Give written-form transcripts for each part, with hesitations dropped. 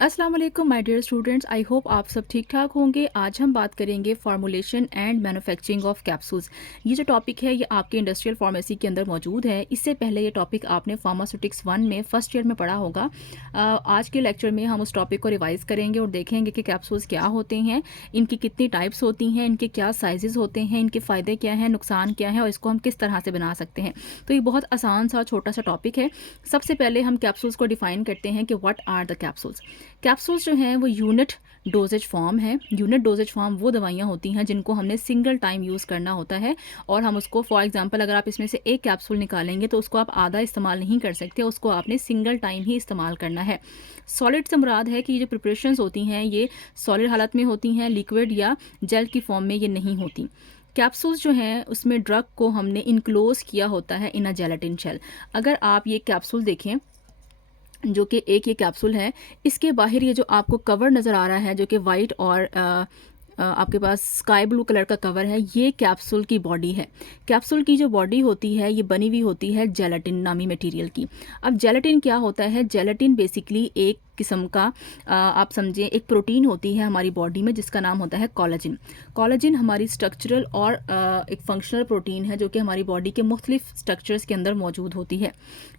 अस्सलाम वालेकुम my dear students, I hope आप सब ठीक ठाक होंगे। आज हम बात करेंगे formulation and manufacturing of capsules. ये जो टॉपिक है ये आपके इंडस्ट्रियल फार्मेसी के अंदर मौजूद है। इससे पहले ये टॉपिक आपने फार्मास्यूटिक्स 1 में फर्स्ट ईयर में पढ़ा होगा। आज के लेक्चर में हम उस टॉपिक को रिवाइज करेंगे और देखेंगे कि कैप्सूल्स क्या होते हैं, इनकी कितनी टाइप्स होती हैं, इनके क्या साइजेस होते हैं, इनके फ़ायदे क्या हैं, नुकसान क्या है और इसको हम किस तरह से बना सकते हैं। तो ये बहुत आसान सा छोटा सा टॉपिक है। सबसे पहले हम कैप्सूल्स को डिफ़ाइन करते हैं कि what are the capsules. Capsules जो हैं वो यूनिट डोजेज फॉर्म है। यूनिट डोजेज फॉर्म वो दवाइयाँ होती हैं जिनको हमने सिंगल टाइम यूज़ करना होता है और हम उसको फॉर एग्जांपल अगर आप इसमें से एक कैप्सूल निकालेंगे तो उसको आप आधा इस्तेमाल नहीं कर सकते, उसको आपने सिंगल टाइम ही इस्तेमाल करना है। सॉलिड से मुराद है कि ये जो प्रिपरेशंस होती हैं ये सॉलिड हालत में होती हैं, लिक्विड या जेल की फॉर्म में ये नहीं होती। कैप्सूल्स जो हैं उसमें ड्रग को हमने इनक्लोज किया होता है इन अ जेलेटिन शेल। अगर आप ये कैप्सूल देखें जो कि एक ये कैप्सूल है, इसके बाहर ये जो आपको कवर नज़र आ रहा है जो कि वाइट और आपके पास स्काई ब्लू कलर का कवर है, ये कैप्सूल की बॉडी है। कैप्सूल की जो बॉडी होती है ये बनी हुई होती है जेलेटिन नामी मटेरियल की। अब जेलेटिन क्या होता है? जेलेटिन बेसिकली एक किस्म का आप समझिए एक प्रोटीन होती है हमारी बॉडी में जिसका नाम होता है कोलेजन। कोलेजन हमारी स्ट्रक्चरल और एक फंक्शनल प्रोटीन है जो कि हमारी बॉडी के मुख्तलिफ स्ट्रक्चर्स के अंदर मौजूद होती है।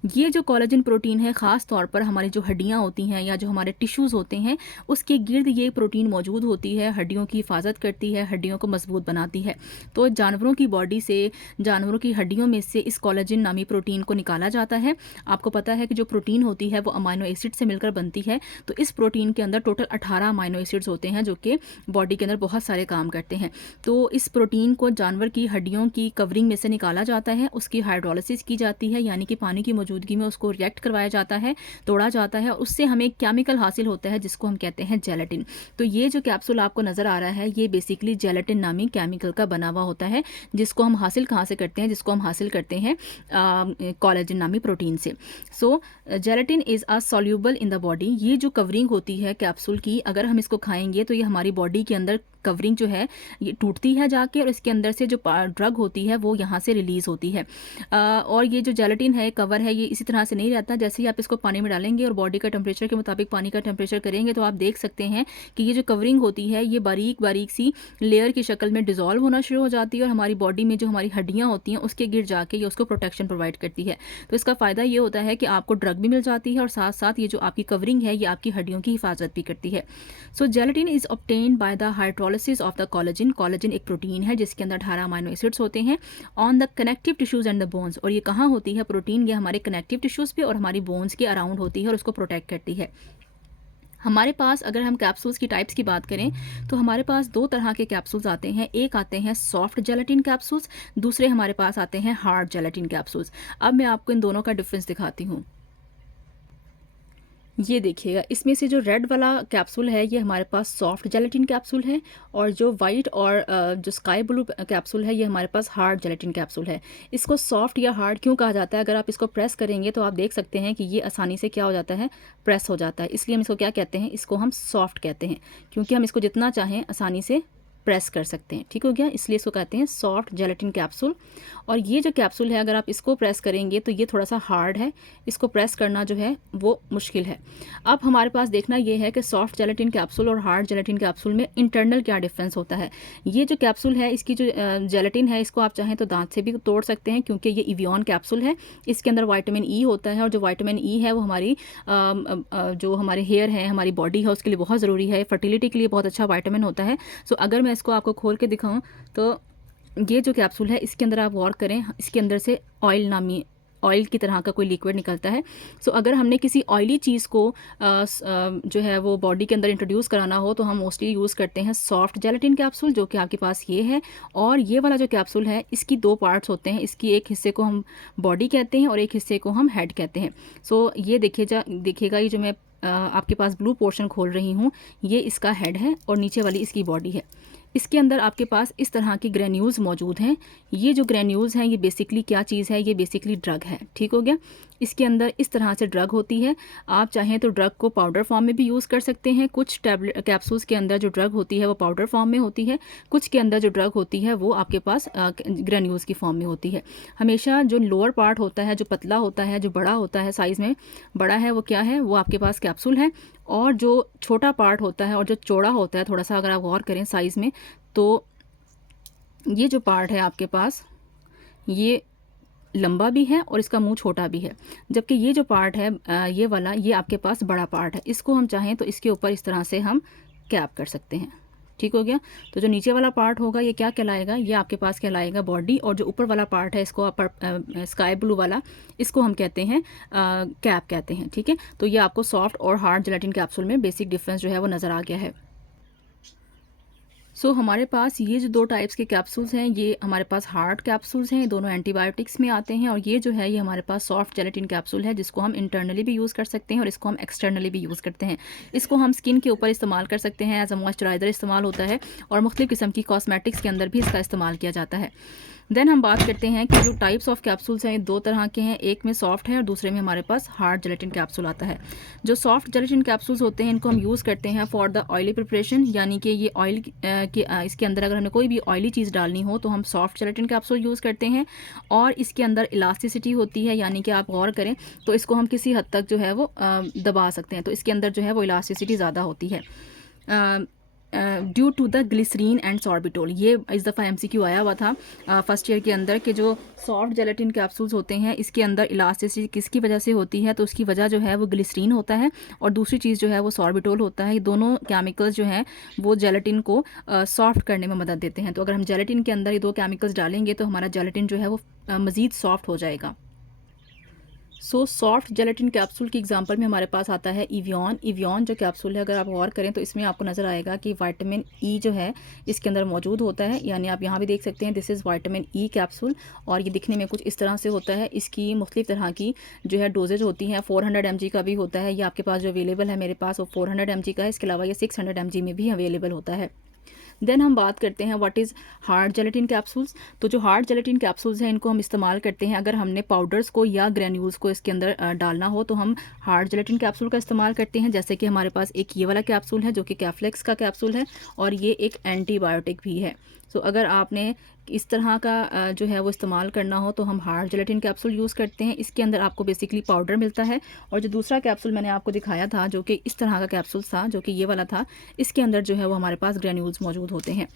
ये जो कोलेजन प्रोटीन है ख़ास तौर पर हमारी जो हड्डियाँ होती हैं या जो हमारे टिश्यूज़ होते हैं उसके गिर्द ये प्रोटीन मौजूद होती है, हड्डियों की हिफाजत करती है, हड्डियों को मजबूत बनाती है। तो जानवरों की बॉडी से, जानवरों की हड्डियों में से इस कोलेजन नामी प्रोटीन को निकाला जाता है। आपको पता है कि जो प्रोटीन होती है वो अमाइनो एसिड से मिलकर बनती है। तो इस प्रोटीन के अंदर टोटल 18 अमाइनो एसिड्स होते हैं जो कि बॉडी के अंदर बहुत सारे काम करते हैं। तो इस प्रोटीन को जानवर की हड्डियों की कवरिंग में से निकाला जाता है, उसकी हाइड्रोलिसिस की जाती है यानी कि पानी की मौजूदगी में उसको रिएक्ट करवाया जाता है, तोड़ा जाता है और उससे हमें केमिकल हासिल होता है जिसको हम कहते हैं जेलेटिन। तो ये जो कैप्सूल आपको नज़र आ रहा है ये बेसिकली जेलेटिन नामी केमिकल का बना हुआ होता है जिसको हम हासिल कहाँ से करते हैं? जिसको हम हासिल करते हैं कोलेजन नामी प्रोटीन से। So gelatin is a soluble in the body. ये जो कवरिंग होती है कैप्सूल की, अगर हम इसको खाएंगे तो ये हमारी बॉडी के अंदर कवरिंग जो है ये टूटती है जाके और इसके अंदर से जो ड्रग होती है वो यहाँ से रिलीज़ होती है। और ये जो जेलेटिन है कवर है ये इसी तरह से नहीं रहता। जैसे ही आप इसको पानी में डालेंगे और बॉडी का टेम्परेचर के मुताबिक पानी का टेम्परेचर करेंगे तो आप देख सकते हैं कि ये जो कवरिंग होती है ये बारीक बारीक सी लेयर की शक्ल में डिज़ोल्व होना शुरू हो जाती है और हमारी बॉडी में जो हमारी हड्डियाँ होती हैं उसके गिर जाके ये उसको प्रोटेक्शन प्रोवाइड करती है। तो इसका फ़ायदा ये होता है कि आपको ड्रग भी मिल जाती है और साथ साथ ये जो आपकी कवरिंग है ये आपकी हड्डियों की हिफाजत भी करती है। So gelatin is obtained by the hydrolysis of the collagen. Collagen एक प्रोटीन है जिसके अंदर 18 अमाइनो एसिड्स होते हैं on the connective tissues and the bones. और ये कहाँ होती है प्रोटीन? ये हमारे कनेक्टिव टिश्यूज़ पे और हमारी बोन्स के अराउंड होती है और उसको प्रोटेक्ट करती है। हमारे पास अगर हम कैप्सूल्स की टाइप्स की बात करें तो हमारे पास दो तरह के कैप्सूल्स आते हैं। एक आते हैं सॉफ्ट जेलेटिन कैप्सूल्स, दूसरे हमारे पास आते हैं हार्ड जेलेटिन कैप्सूल्स। अब मैं आपको इन दोनों का डिफरेंस दिखाती हूँ। ये देखिएगा, इसमें से जो रेड वाला कैप्सूल है ये हमारे पास सॉफ्ट जेलेटिन कैप्सूल है और जो वाइट और जो स्काई ब्लू कैप्सूल है ये हमारे पास हार्ड जेलेटिन कैप्सूल है। इसको सॉफ्ट या हार्ड क्यों कहा जाता है? अगर आप इसको प्रेस करेंगे तो आप देख सकते हैं कि ये आसानी से क्या हो जाता है, प्रेस हो जाता है। इसलिए हम इसको क्या कहते हैं? इसको हम सॉफ्ट कहते हैं क्योंकि हम इसको जितना चाहें आसानी से प्रेस कर सकते हैं। ठीक हो गया, इसलिए इसको कहते हैं सॉफ्ट जेलेटिन कैप्सूल। और ये जो कैप्सूल है अगर आप इसको प्रेस करेंगे तो ये थोड़ा सा हार्ड है, इसको प्रेस करना जो है वो मुश्किल है। अब हमारे पास देखना ये है कि सॉफ्ट जेलेटिन कैप्सूल और हार्ड जेलेटिन कैप्सूल में इंटरनल क्या डिफरेंस होता है। ये जो कैप्सूल है इसकी जो जेलेटिन है इसको आप चाहें तो दांत से भी तोड़ सकते हैं क्योंकि ये इवियन कैप्सूल है। इसके अंदर विटामिन ई होता है और जो विटामिन ई है वो हमारी जो हमारे हेयर है, हमारी बॉडी है उसके लिए बहुत ज़रूरी है। फर्टिलिटी के लिए बहुत अच्छा विटामिन होता है। सो अगर मैं इसको आपको खोल के दिखाऊं तो ये जो कैप्सूल है इसके अंदर आप गौर करें, इसके अंदर से ऑयल की तरह का कोई लिक्विड निकलता है। सो अगर हमने किसी ऑयली चीज़ को जो है वो बॉडी के अंदर इंट्रोड्यूस कराना हो तो हम मोस्टली यूज़ करते हैं सॉफ्ट जेलेटिन कैप्सूल जो कि आपके पास ये है। और ये वाला जो कैप्सूल है इसकी दो पार्ट्स होते हैं, इसकी एक हिस्से को हम बॉडी कहते हैं और एक हिस्से को हम हेड कहते हैं। सो ये देखिएगा ये जो मैं आपके पास ब्लू पोर्शन खोल रही हूँ ये इसका हेड है और नीचे वाली इसकी बॉडी है। इसके अंदर आपके पास इस तरह की ग्रेन्यूल्स मौजूद हैं। ये जो ग्रेन्यूल्स हैं ये बेसिकली क्या चीज़ है? ये बेसिकली ड्रग है। ठीक हो गया। इसके अंदर इस तरह से ड्रग होती है। आप चाहें तो ड्रग को पाउडर फॉर्म में भी यूज़ कर सकते हैं। कुछ टैबलेट कैप्सूल्स के अंदर जो ड्रग होती है वो पाउडर फॉर्म में होती है, कुछ के अंदर जो ड्रग होती है वो आपके पास ग्रेन्यूल्स की फॉर्म में होती है। हमेशा जो लोअर पार्ट होता है, जो पतला होता है, जो बड़ा होता है, साइज़ में बड़ा है, वो क्या है, वो आपके पास कैप्सूल है। और जो छोटा पार्ट होता है और जो चौड़ा होता है, थोड़ा सा अगर आप गौर करें साइज़ में, तो ये जो पार्ट है आपके पास, ये लंबा भी है और इसका मुंह छोटा भी है। जबकि ये जो पार्ट है ये वाला, ये आपके पास बड़ा पार्ट है। इसको हम चाहें तो इसके ऊपर इस तरह से हम कैप कर सकते हैं। ठीक हो गया। तो जो नीचे वाला पार्ट होगा ये क्या कहलाएगा, ये आपके पास कहलाएगा बॉडी। और जो ऊपर वाला पार्ट है, इसको स्काई ब्लू वाला, इसको हम कहते हैं कैप कहते हैं। ठीक है, तो ये आपको सॉफ्ट और हार्ड जेलेटिन कैप्सूल में बेसिक डिफरेंस जो है वो नज़र आ गया है। हमारे पास ये जो 2 टाइप्स के कैप्सूल्स हैं, ये हमारे पास हार्ड कैप्सूल्स हैं, दोनों एंटीबायोटिक्स में आते हैं। और ये जो है ये हमारे पास सॉफ्ट जेलेटिन कैप्सूल है, जिसको हम इंटरनली भी यूज़ कर सकते हैं और इसको हम एक्सटर्नली भी यूज़ करते हैं। इसको हम स्किन के ऊपर इस्तेमाल कर सकते हैं, एज अ मॉइस्चराइज़र इस्तेमाल होता है, और मुख्तलिफ़ किस्म की कॉस्मेटिक्स के अंदर भी इसका इस्तेमाल किया जाता है। देन हम बात करते हैं कि जो टाइप्स ऑफ कैप्सूल्स हैं, 2 तरह के हैं। एक में सॉफ्ट है और दूसरे में हमारे पास हार्ड जेलेटिन कैप्सूल आता है। जो सॉफ्ट जेलेटिन कैप्सूल्स होते हैं, इनको हम यूज़ करते हैं फॉर द ऑयली प्रिपरेशन, यानी कि ये ऑयल इसके अंदर अगर हमें कोई भी ऑयली चीज़ डालनी हो तो हम सॉफ्ट जेलेटिन कैप्सूल यूज़ करते हैं। और इसके अंदर इलास्टिसिटी होती है, यानी कि आप गौर करें तो इसको हम किसी हद तक जो है वो दबा सकते हैं। तो इसके अंदर जो है वो इलास्टिसिटी ज़्यादा होती है due to the glycerine and sorbitol. ये इस दफ़ा MCQ आया हुआ था फर्स्ट ईयर के अंदर, कि जो सॉफ्ट जेलेटिन कैप्सूल्स होते हैं इसके अंदर इलास्टिसिटी किसकी वजह से होती है, तो उसकी वजह जो है वो ग्लिसरीन होता है, और दूसरी चीज़ जो है वो सॉर्बिटोल होता है। ये दोनों केमिकल्स जो हैं वो जेलेटिन को सॉफ्ट करने में मदद देते हैं। तो अगर हम जेलेटिन के अंदर ये 2 केमिकल्स डालेंगे तो हमारा जेलेटिन जो है वो मज़ीद सॉफ्ट हो जाएगा। सॉफ्ट जेलेटिन कैप्सूल की एग्जांपल में हमारे पास आता है इवियन। इवियन जो कैप्सूल है, अगर आप गौर करें तो इसमें आपको नज़र आएगा कि विटामिन ई जो है इसके अंदर मौजूद होता है, यानी आप यहाँ भी देख सकते हैं, this is vitamin E capsule. और ये दिखने में कुछ इस तरह से होता है। इसकी मुख्तलिफ तरह की जो है डोजेज होती हैं। 400 mg का भी होता है, ये आपके पास जो अवेलेबल है, मेरे पास वो 400 mg का है। इसके अलावा ये 600 mg में भी अवेलेबल होता है। देन हम बात करते हैं what is hard gelatin capsules. तो जो हार्ड जेलेटिन कैप्सूल्स हैं, इनको हम इस्तेमाल करते हैं अगर हमने पाउडर्स को या ग्रेन्यूल्स को इसके अंदर डालना हो, तो हम हार्ड जेलेटिन कैप्सूल का इस्तेमाल करते हैं। जैसे कि हमारे पास एक ये वाला कैप्सूल है जो कि कैफ्लेक्स का कैप्सूल है, और ये एक एंटीबायोटिक भी है। अगर आपने इस तरह का जो है वो इस्तेमाल करना हो तो हम हार्ड जेलेटिन कैप्सूल यूज़ करते हैं। इसके अंदर आपको बेसिकली पाउडर मिलता है, और जो दूसरा कैप्सूल मैंने आपको दिखाया था जो कि इस तरह का कैप्सूल था, जो कि ये वाला था, इसके अंदर जो है वो हमारे पास ग्रेन्यूल्स मौजूद होते हैं।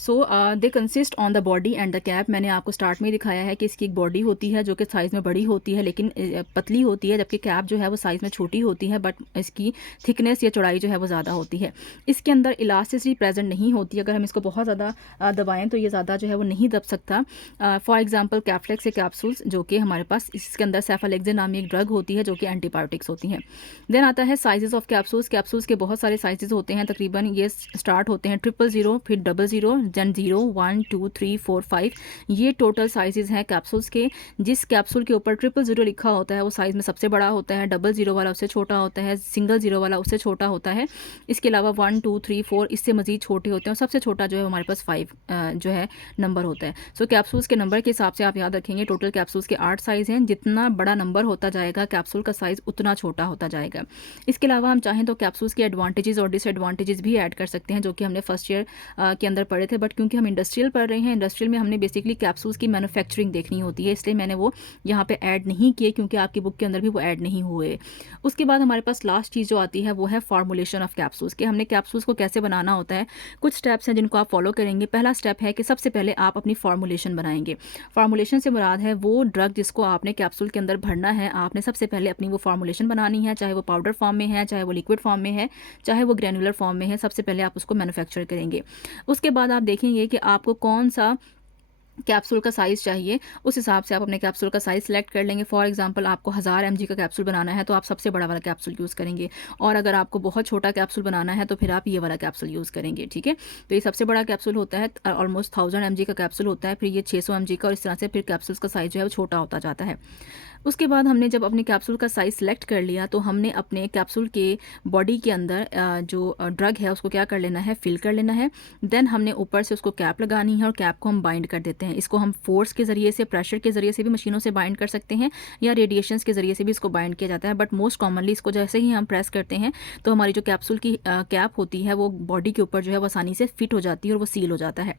They consist on the body and the cap. मैंने आपको स्टार्ट में ही दिखाया है कि इसकी एक बॉडी होती है जो कि साइज़ में बड़ी होती है, लेकिन पतली होती है, जबकि कैप जो है वो साइज़ में छोटी होती है, बट इसकी थिकनेस या चौड़ाई जो है वो ज़्यादा होती है। इसके अंदर इलास्टिसिटी प्रेजेंट नहीं होती। अगर हम इसको बहुत ज़्यादा दबाएं तो ये ज़्यादा जो है वो नहीं दब सकता। फॉर एग्जाम्पल कैफ्लेक्स के कैप्सूल्स, जो कि हमारे पास इसके अंदर सेफालेक्सिन नामी एक ड्रग होती है जो कि एंटीबायोटिक्स होती हैं। देन आता है साइजेस ऑफ कैप्सूल्स। कैप्सूल्स के बहुत सारे साइजेस होते हैं, तकरीबन ये स्टार्ट होते हैं 000, फिर 00, देन 0, 1, 2, 3, 4, 5। ये टोटल साइजेस हैं कैप्सूल्स के। जिस कैप्सूल के ऊपर 000 लिखा होता है वो साइज़ में सबसे बड़ा होता है, 00 वाला उससे छोटा होता है, 0 वाला उससे छोटा होता है। इसके अलावा 1, 2, 3, 4 इससे मज़ीद छोटे होते हैं, और सबसे छोटा जो है हमारे पास 5 जो है नंबर होता है। कैप्सूल्स के नंबर के हिसाब से आप याद रखेंगे, टोटल कैप्सूल्स के 8 साइज़ हैं। जितना बड़ा नंबर होता जाएगा कैप्सूल का साइज़ उतना छोटा होता जाएगा। इसके अलावा हम चाहें तो कैप्सूल्स के एडवांटेजेस और डिसएडवांटेजेस भी ऐड कर सकते हैं, जो कि हमने फर्स्ट ईयर के अंदर पढ़े थे। बट क्योंकि हम इंडस्ट्रियल पढ़ रहे हैं, इंडस्ट्रियल में हमने बेसिकली कैप्सूल्स की मैन्युफैक्चरिंग देखनी होती है, इसलिए मैंने वो यहाँ पे ऐड नहीं किए, क्योंकि आपकी बुक के अंदर भी वो ऐड नहीं हुए। उसके बाद हमारे पास लास्ट चीज़ जो आती है वो है फॉर्मुलेशन ऑफ कैप्सूल्स, कि हमने कैप्सूल्स को कैसे बनाना होता है। कुछ स्टेप्स हैं जिनको आप फॉलो करेंगे। पहला स्टेप है कि सबसे पहले आप अपनी फॉर्मुलेशन बनाएंगे। फॉर्मुलेशन से मुराद है वो ड्रग जिसको आपने कैप्सूल के अंदर भरना है, आपने सबसे पहले अपनी वो फॉर्मुलेशन बनानी है, चाहे वो पाउडर फॉर्म में है, चाहे वो लिक्विड फॉर्म में है, चाहे वो ग्रेनुलर फॉर्म में है। सबसे पहले आप उसको मैन्युफैक्चर करेंगे। उसके बाद आप देखेंगे कि आपको कौन सा कैप्सूल का साइज़ चाहिए, उस हिसाब से आप अपने कैप्सूल का साइज़ सेलेक्ट कर लेंगे। फॉर एग्जांपल आपको 1000 mg का कैप्सूल बनाना है तो आप सबसे बड़ा वाला कैप्सूल यूज़ करेंगे, और अगर आपको बहुत छोटा कैप्सूल बनाना है तो फिर आप ये वाला कैप्सूल यूज़ करेंगे। ठीक है, तो ये सबसे बड़ा कैप्सूल होता है, ऑलमोस्ट 1000 mg का कैप्सूल होता है, फिर ये 600 mg का, और इस तरह से फिर कैप्सूल्स का साइज़ जो है वो छोटा होता जाता है। उसके बाद हमने जब अपने कैप्सूल का साइज़ सेलेक्ट कर लिया तो हमने अपने कैप्सूल के बॉडी के अंदर जो ड्रग है उसको क्या कर लेना है, फिल कर लेना है। देन हमने ऊपर से उसको कैप लगानी है, और कैप को हम बाइंड कर देते हैं। हैं। इसको हम फोर्स के ज़रिए से, प्रेशर के ज़रिए से भी मशीनों से बाइंड कर सकते हैं या रेडिएशंस के ज़रिए से भी इसको बाइंड किया जाता है। बट मोस्ट कॉमनली इसको जैसे ही हम प्रेस करते हैं तो हमारी जो कैप्सूल की कैप होती है वो बॉडी के ऊपर जो है वो आसानी से फिट हो जाती है और वो सील हो जाता है।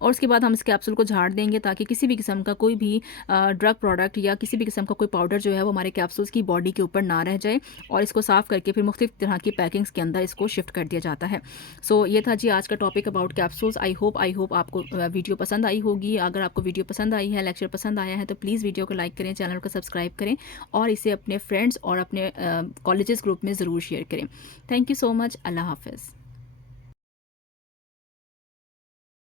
और उसके बाद हम इस कैप्सूल को झाड़ देंगे ताकि किसी भी किस्म का कोई भी ड्रग प्रोडक्ट या किसी भी किस्म का कोई पाउडर जो है वो हमारे कैप्सूल्स की बॉडी के ऊपर ना रह जाए, और इसको साफ़ करके फिर मुख्तलिफ तरह की पैकिंग्स के अंदर इसको शिफ्ट कर दिया जाता है। सो ये था जी आज का topic about capsules. I hope आपको वीडियो पसंद आई होगी। अगर आपको वीडियो पसंद आई है, लेक्चर पसंद आया है, तो प्लीज़ वीडियो को लाइक करें, चैनल को सब्सक्राइब करें और इसे अपने फ्रेंड्स और अपने कॉलेजेस ग्रुप में ज़रूर शेयर करें। Thank you so much. अल्लाह हाफ़िज़।